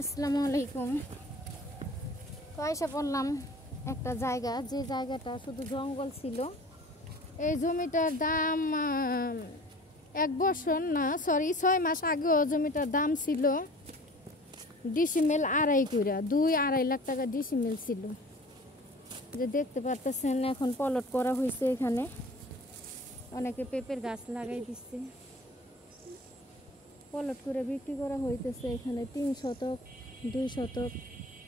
আসসালামু আলাইকুম। কয়েসা পড়লাম একটা জায়গা, যে জায়গাটা শুধু জঙ্গল ছিল। এই জমিটার দাম 1 বছর না, সরি 6 মাস আগেও জমিটার দাম ছিল ডিসিমেল 2.5 কইরা, 2-2.5 লাখ টাকা ডিসিমেল ছিল। যে দেখতে পারতেছেন এখন পলট করা হয়েছে, এখানে অনেকে পেঁপের গাছ লাগাই দিচ্ছে, পলট করে বিক্রি করা হইতেছে। এখানে 3 শতক, 2 শতক,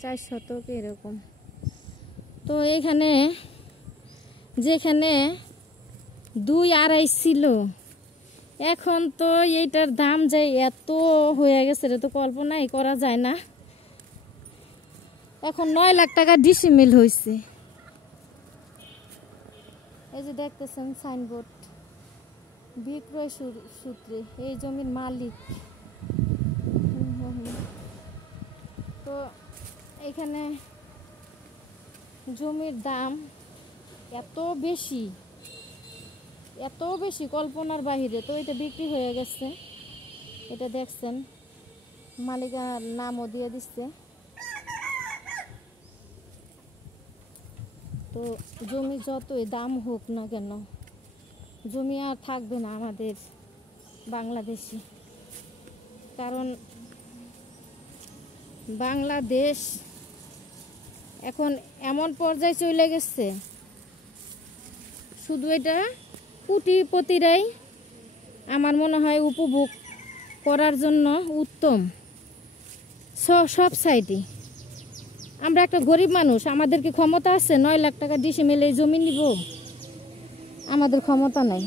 4 শতক এরকম। তো এখানে যেখানে 2-2.5 ছিল, এখন তো এইটার দাম যে এত হয়ে গেছে, এটা তো কল্পনাই করা যায় না। এখন 9 লাখ টাকা ডিসিমেল হয়েছে। এই যে দেখতেছেন সাইনবোর্ড, বিক্রয় সূত্রে এই জমির মালিক। তো এখানে জমির দাম এত বেশি, এত বেশি কল্পনার বাহিরে। তো এটা বিক্রি হয়ে গেছে, এটা দেখছেন মালিকার নামও দিয়ে দিচ্ছে। তো জমি যতই দাম হোক না কেন, জমি আর থাকবে না আমাদের বাংলাদেশে, কারণ বাংলাদেশ এখন এমন পর্যায়ে চলে গেছে, শুধু এটা কোটিপতিরাই আমার মনে হয় উপভোগ করার জন্য উত্তম। সব সাইডে আমরা একটা গরিব মানুষ, আমাদের কি ক্ষমতা আছে 9 লাখ টাকা ডিসিমেল এই জমি নিব? আমাদের ক্ষমতা নাই।